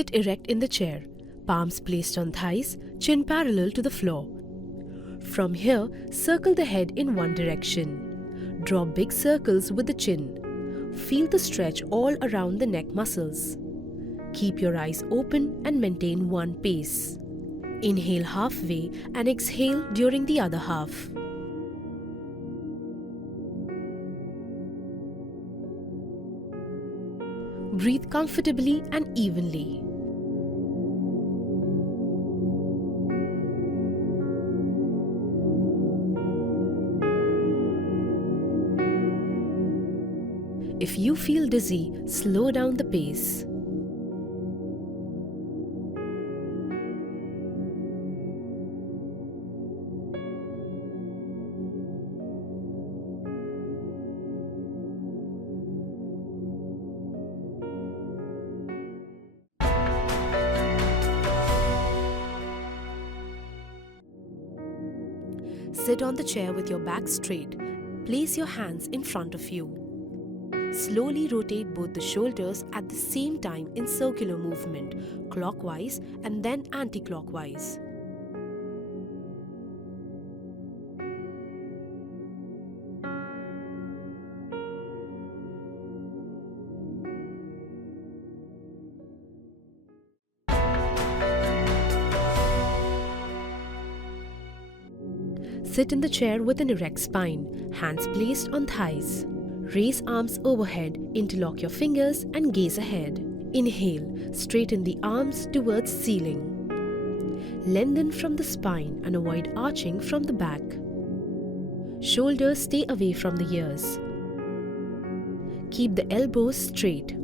Sit erect in the chair, palms placed on thighs, chin parallel to the floor. From here, circle the head in one direction. Draw big circles with the chin. Feel the stretch all around the neck muscles. Keep your eyes open and maintain one pace. Inhale halfway and exhale during the other half. Breathe comfortably and evenly. If you feel dizzy, slow down the pace. Sit on the chair with your back straight. Place your hands in front of you. Slowly rotate both the shoulders at the same time in circular movement, clockwise and then anti-clockwise. Sit in the chair with an erect spine, hands placed on thighs. Raise arms overhead, interlock your fingers and gaze ahead. Inhale, straighten the arms towards ceiling. Lengthen from the spine and avoid arching from the back. Shoulders stay away from the ears. Keep the elbows straight.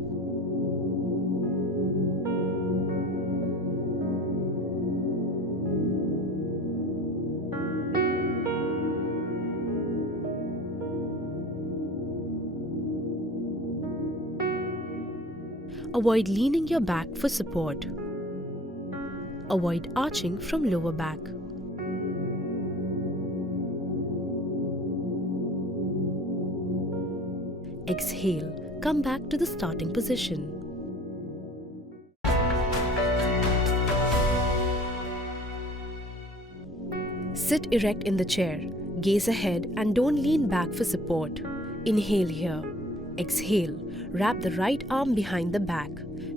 Avoid leaning your back for support. Avoid arching from lower back. Exhale, come back to the starting position. Sit erect in the chair, gaze ahead and don't lean back for support. Inhale here. Exhale, wrap the right arm behind the back.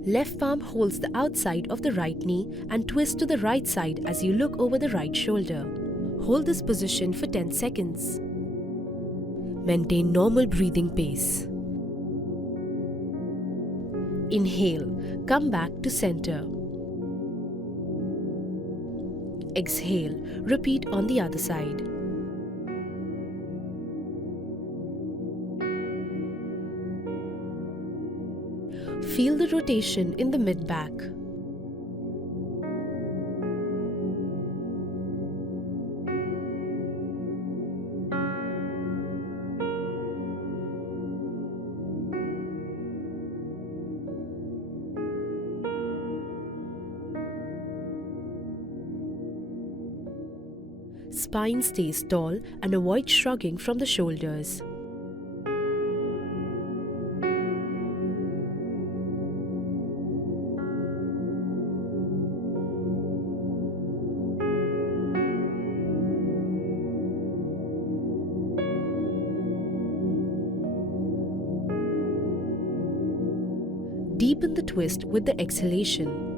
Left palm holds the outside of the right knee and twist to the right side as you look over the right shoulder. Hold this position for 10 seconds. Maintain normal breathing pace. Inhale, come back to center. Exhale, repeat on the other side. Feel the rotation in the mid-back. Spine stays tall and avoid shrugging from the shoulders. Deepen the twist with the exhalation.